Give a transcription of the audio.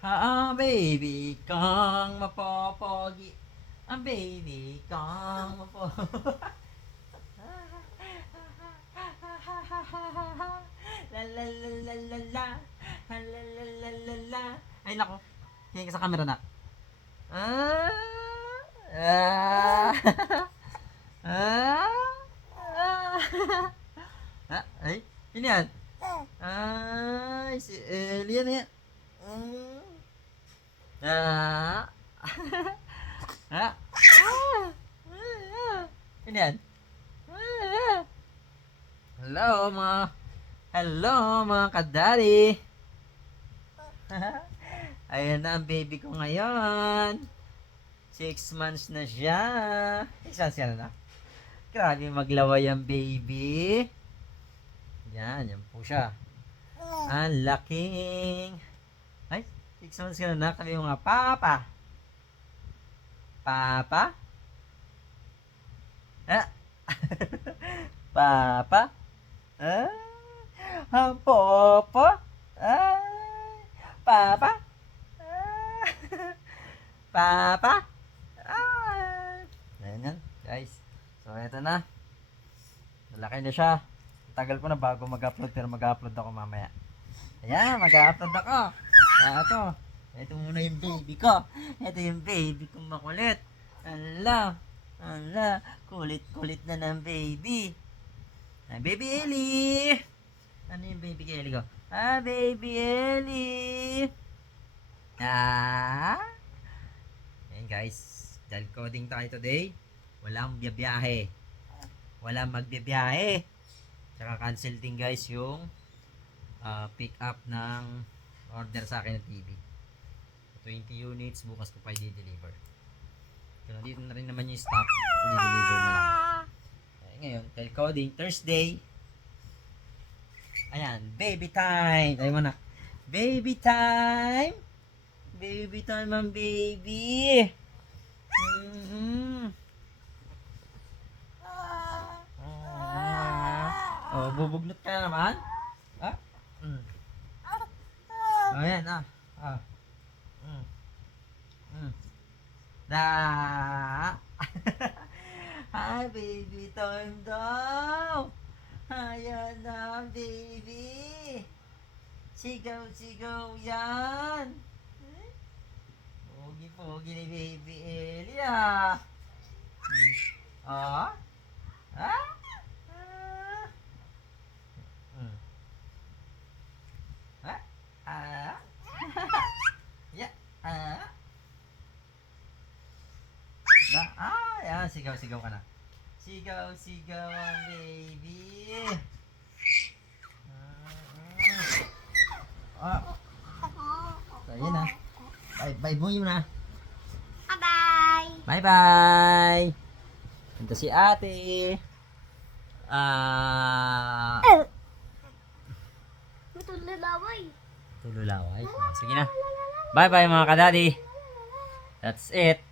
Ang baby kong mapopogi. Ang baby kong mapopogi. La la la la la la. La la la la la la. Ay nako. Tingin ka sa camera na. Ah. Ah. Ah. Ah. Ay. Sino yan? Ay, si Alien yan. Ah. Ah. Sino yan? Hello mga kadari. Ayan na ang baby ko ngayon. 6 months na siya. 6 months na. Grabe maglaway ang baby. Yan po siya. Ang laking. Ay, 6 months ka na. Kami mga papa. Papa? Ah. Papa? Ah. Ang popo? Ah. Papa? Ah. Papa? Ah. Ayan yan, guys. So, eto na. Malaki na siya. Tagal po na bago mag-upload, pero mag-upload ako mamaya. Ayan, mag-upload ako. Ito. Ito muna yung baby ko. Ito yung baby kong makulit. Ala. Ala. Kulit-kulit na ng baby. Baby Ellie. Ano yung baby kay Ellie ko? Baby Ellie. Ayan guys. Dahil coding tayo today. Walang biyabiyahe. Walang magbiyabiyahe. Tsaka cancel din guys yung pick up ng order sa akin ng TV. 20 units. Bukas ko pa i-deliver. So, nandito na rin naman yung stock. I-deliver na lang. Ngayon, coding Thursday. Ayan, baby time. Tayo mo na. Baby time. Baby time ang baby. Oh, bubugnot ka na naman? Ah? Oh, ayan, Da. Hi, baby time daw. Ayan na, baby. Sigaw-sigaw yan. Pogi-pogi ni baby Elia. Ah? Ah? Ah? Ah? Yeah. Ah? Yan, sigaw-sigaw ka na. Sigaw-sigaw ang baby. So, yun na. Bye-bye mo yun na. Bye-bye. Bye-bye. Ito si ate. Tululaway. Tululaway. Sige na. Bye-bye mga kadadi. That's it.